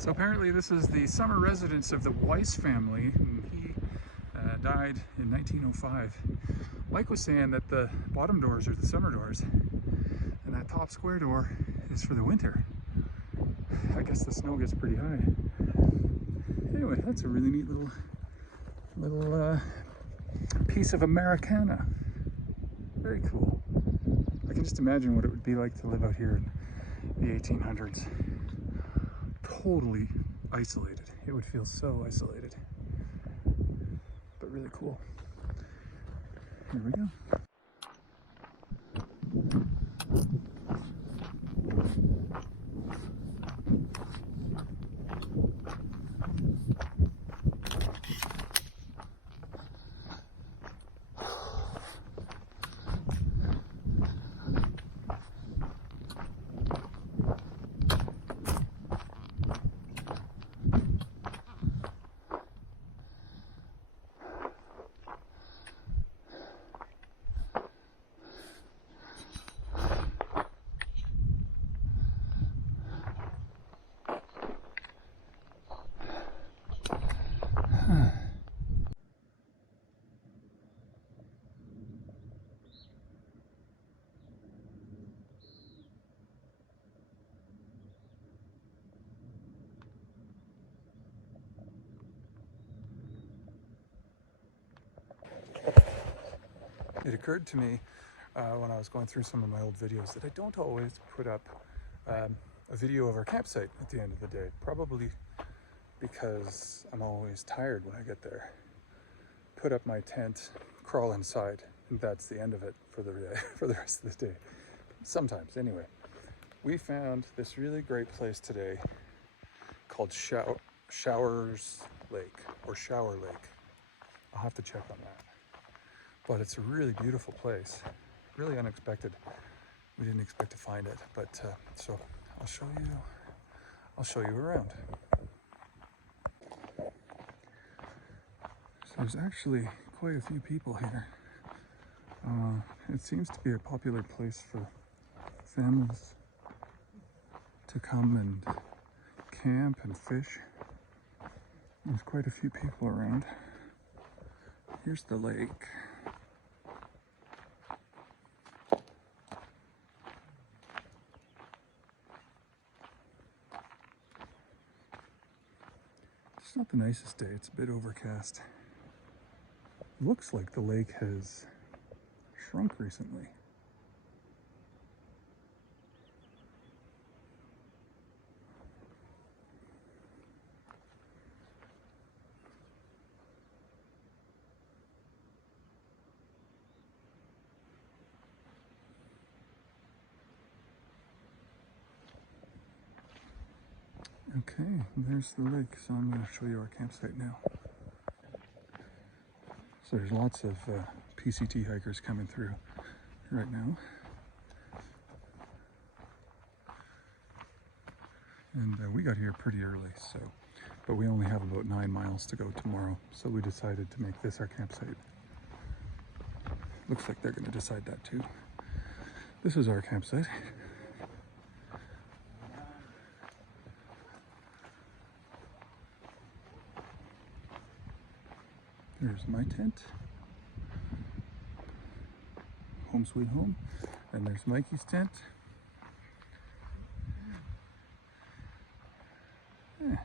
So apparently this is the summer residence of the Weiss family, and he died in 1905. Mike was saying that the bottom doors are the summer doors, and that top square door is for the winter. I guess the snow gets pretty high. Anyway, that's a really neat little piece of Americana. Very cool. I can just imagine what it would be like to live out here in the 1800s. Totally isolated. It would feel so isolated, but really cool. Here we go. It occurred to me when I was going through some of my old videos that I don't always put up a video of our campsite at the end of the day, probably because I'm always tired when I get there. Put up my tent, crawl inside, and that's the end of it for the rest of the day. Sometimes, anyway. We found this really great place today called Showers Lake, or Shower Lake. I'll have to check on that. But it's a really beautiful place, really unexpected. We didn't expect to find it, but so I'll show you around. So there's actually quite a few people here. It seems to be a popular place for families to come and camp and fish. There's quite a few people around. Here's the lake. It's not the nicest day, it's a bit overcast. Looks like the lake has shrunk recently. Okay, there's the lake, so I'm going to show you our campsite now. So there's lots of PCT hikers coming through right now. And we got here pretty early, but we only have about 9 miles to go tomorrow, so we decided to make this our campsite. Looks like they're going to decide that too. This is our campsite. There's my tent, home sweet home, and there's Mikey's tent. Yeah.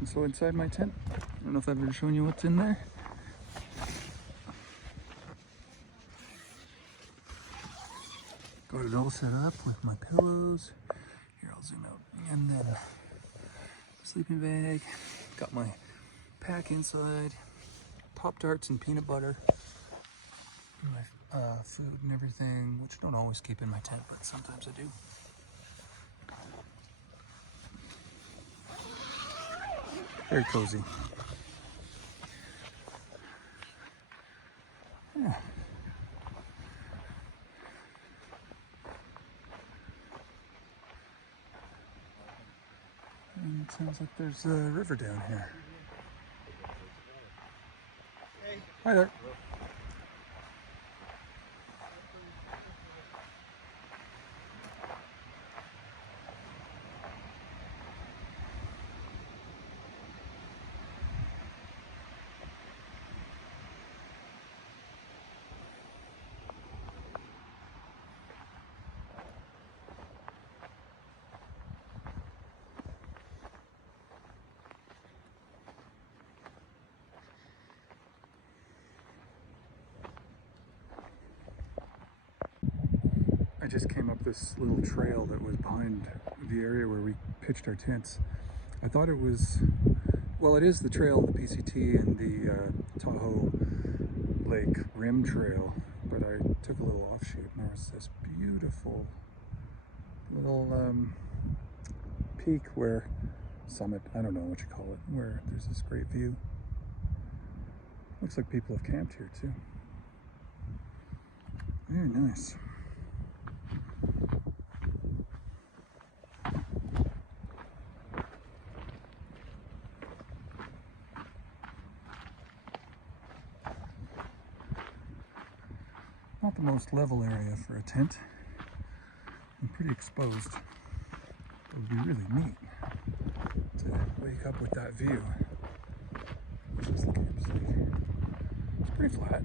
And so inside my tent, I don't know if I've ever shown you what's in there. Got it all set up with my pillows. Here, I'll zoom out. And then sleeping bag. Got my pack inside, Pop-Tarts and peanut butter, my food and everything, which I don't always keep in my tent, but sometimes I do. Very cozy. Yeah. And it sounds like there's a river down here. Hi there. just came up this little trail that was behind the area where we pitched our tents. I thought it was, well, it is the trail, the PCT and the Tahoe Lake Rim Trail, but I took a little offshoot and there was this beautiful little peak where, summit, I don't know what you call it, where there's this great view. Looks like people have camped here too. Very nice. Not the most level area for a tent, and pretty exposed. It would be really neat to wake up with that view. This is the campsite. It's pretty flat.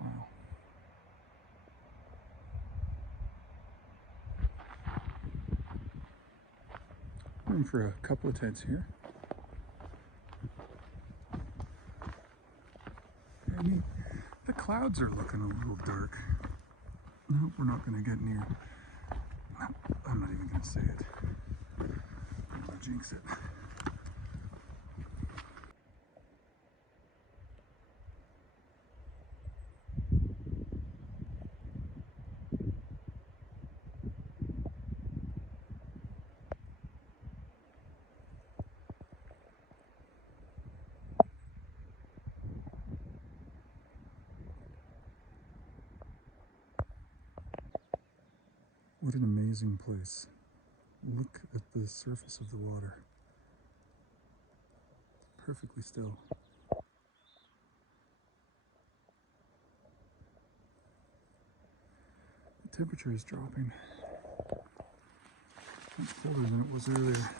Wow. Room for a couple of tents here. Very neat. The clouds are looking a little dark. No, we're not going to get near. No, I'm not even going to say it. I don't want to jinx it. What an amazing place. Look at the surface of the water. Perfectly still. The temperature is dropping. It's colder than it was earlier.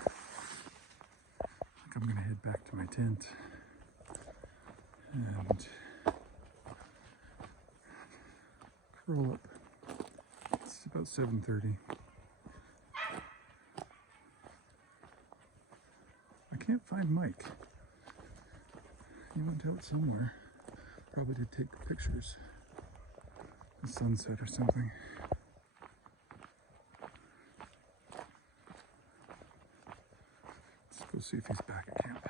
I think I'm going to head back to my tent and curl up. It's about 7:30. I can't find Mike. He went out somewhere. Probably to take pictures. The sunset or something. Let's go see if he's back at camp.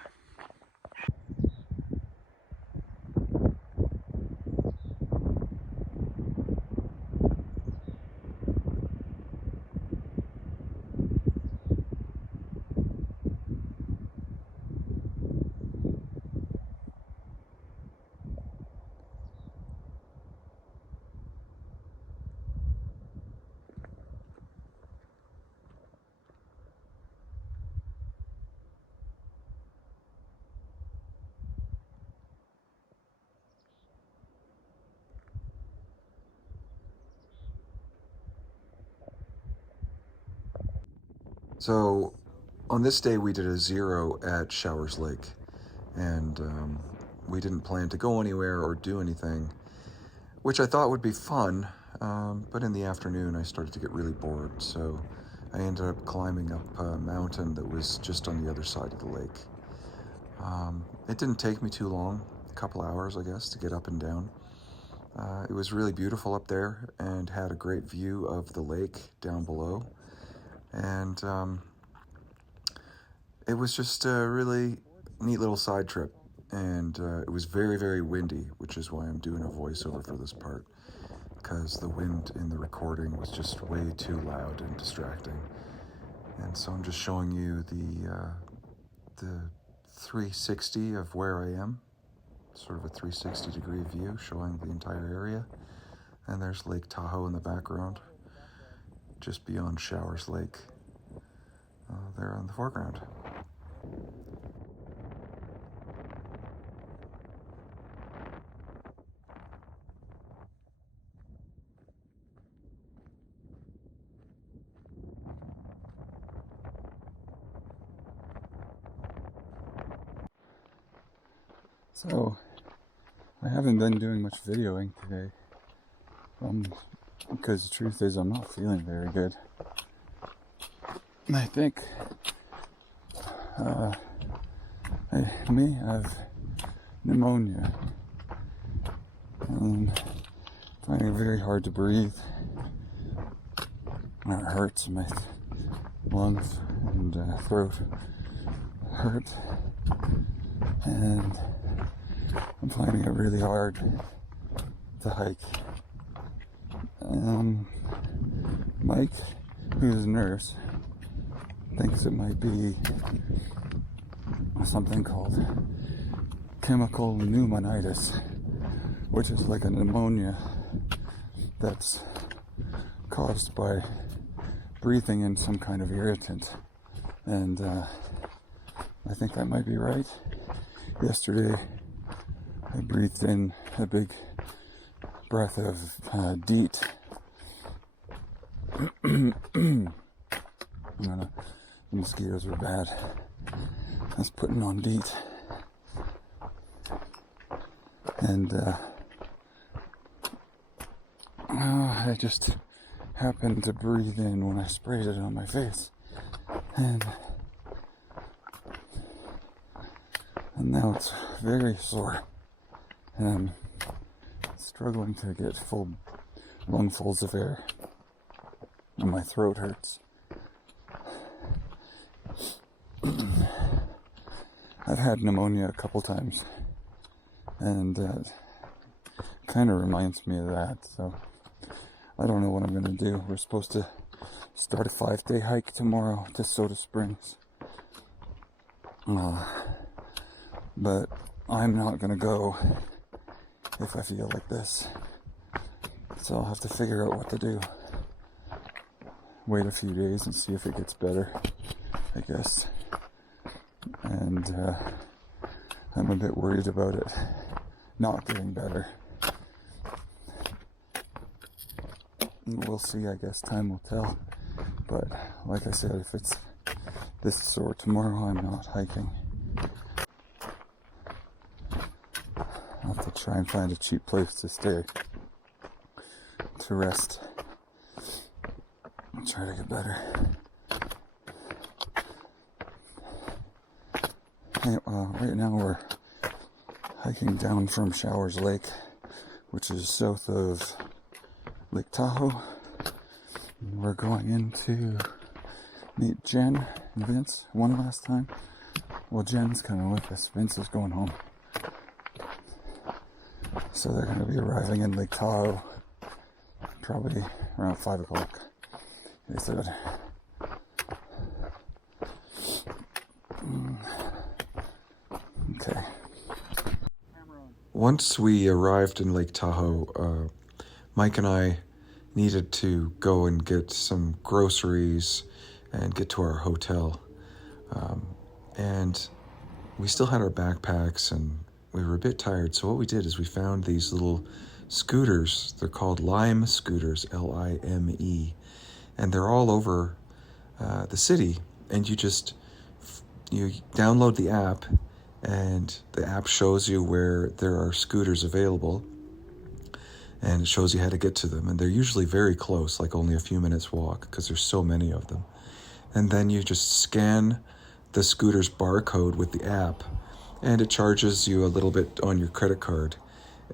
So on this day we did a 0 at Showers Lake, and we didn't plan to go anywhere or do anything, which I thought would be fun, but in the afternoon I started to get really bored, so I ended up climbing up a mountain that was just on the other side of the lake. It didn't take me too long, a couple hours I guess, to get up and down. It was really beautiful up there and had a great view of the lake down below. And it was just a really neat little side trip. And it was very, very windy, which is why I'm doing a voiceover for this part, because the wind in the recording was just way too loud and distracting. And so I'm just showing you the 360 of where I am, sort of a 360-degree view showing the entire area. And there's Lake Tahoe in the background, just beyond Showers Lake, there in the foreground. So, I haven't been doing much videoing today, because the truth is I'm not feeling very good. And I think I may have pneumonia. and finding it very hard to breathe. And it hurts. My lungs and throat hurt, and I'm finding it really hard to hike. Mike, who's a nurse, thinks it might be something called chemical pneumonitis, which is like a pneumonia that's caused by breathing in some kind of irritant. And I think I might be right. Yesterday, I breathed in a big breath of DEET. The mosquitoes were bad. I was putting on DEET. And I just happened to breathe in when I sprayed it on my face. And now it's very sore. And I'm struggling to get full lungfuls of air. And my throat hurts. I've had pneumonia a couple times. And kind of reminds me of that. So I don't know what I'm going to do. We're supposed to start a 5-day hike tomorrow to Soda Springs. But I'm not going to go if I feel like this. So I'll have to figure out what to do. Wait a few days and see if it gets better, I guess. And I'm a bit worried about it not getting better. We'll see, I guess. Time will tell. But like I said, if it's this sore tomorrow, I'm not hiking. I'll have to try and find a cheap place to stay, to rest, and try to get better. Hey, right now we're hiking down from Showers Lake, which is south of Lake Tahoe. And we're going in to meet Jen and Vince one last time. Well, Jen's kind of with us. Vince is going home. So they're going to be arriving in Lake Tahoe probably around 5 o'clock, they said. Okay. Once we arrived in Lake Tahoe, Mike and I needed to go and get some groceries and get to our hotel. And we still had our backpacks and we were a bit tired. So what we did is we found these little scooters. They're called Lime scooters, Lime. And they're all over the city. And you download the app and the app shows you where there are scooters available. And it shows you how to get to them. And they're usually very close, like only a few minutes walk, because there's so many of them. And then you just scan the scooter's barcode with the app, and it charges you a little bit on your credit card.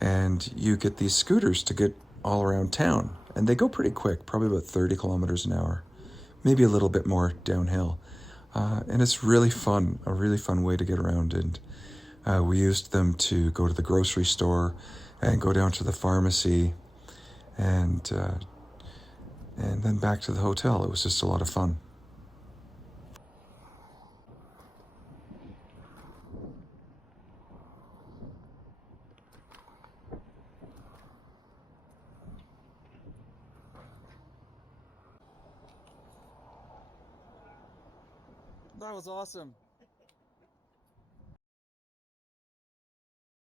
And you get these scooters to get all around town. And they go pretty quick, probably about 30 kilometers an hour, maybe a little bit more downhill. And it's really fun, a really fun way to get around. And we used them to go to the grocery store and go down to the pharmacy, and then back to the hotel. It was just a lot of fun. That was awesome.